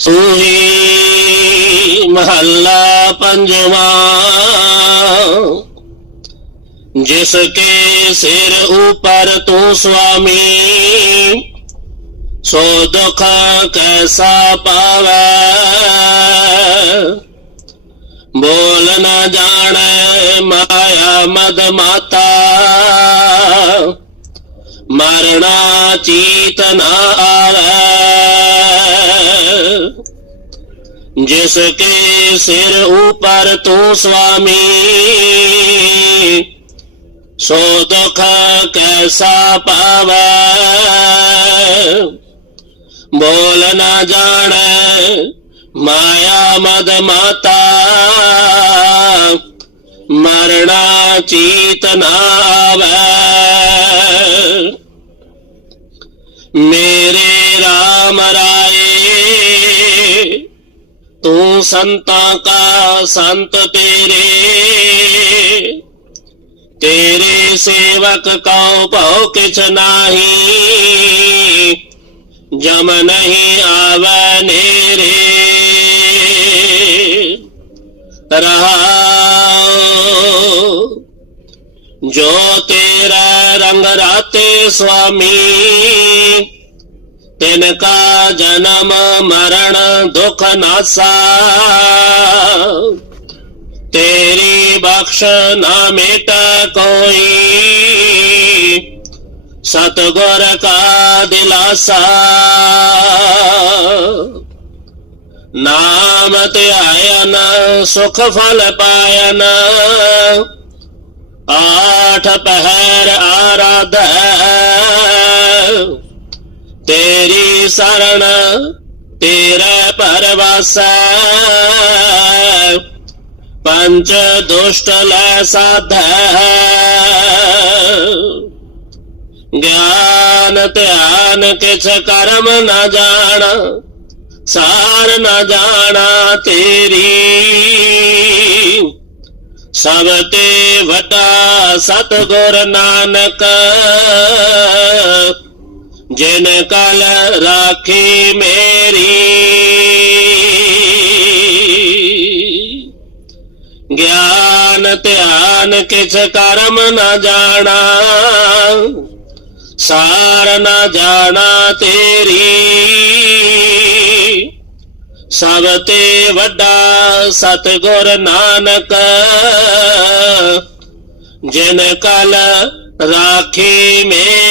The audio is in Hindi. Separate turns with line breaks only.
सूही पंजवा, जिसके सिर ऊपर तू स्वामी, सो दुख कैसा पावे? बोल न जाने माया मद माता मरना चीत न जिसके सिर ऊपर तू स्वामी, सो दुख कैसा पावा? बोल न जान, माया मद माता, मरना चीत नाव मेरे राम राय तू संता का संत तेरे। तेरे सेवक कौ पौ किछ नाही। जम नहीं आवे नेरे। रहा जो तेरा रंग राते स्वामी। तिनका जन्म, मरण, दुख नासा। तेरी बख्श न मिट कोई। सतगुर का दिलासा। नाम त्यायन सुख फल पायन। आठ पहर आराध तेरी शरण, तेरा परवास पंच दुष्ट लाध ज्ञान ध्यान किछ कर्म न जाना, सार न जाना तेरी। सबते वटा सतगुर नानक जिन कल राखी मेरी। ज्ञान ध्यान किस कर्म न जाना, सार न जाना तेरी। सब ते वड्डा सतगुर नानक, जिन कल राखी मेरी।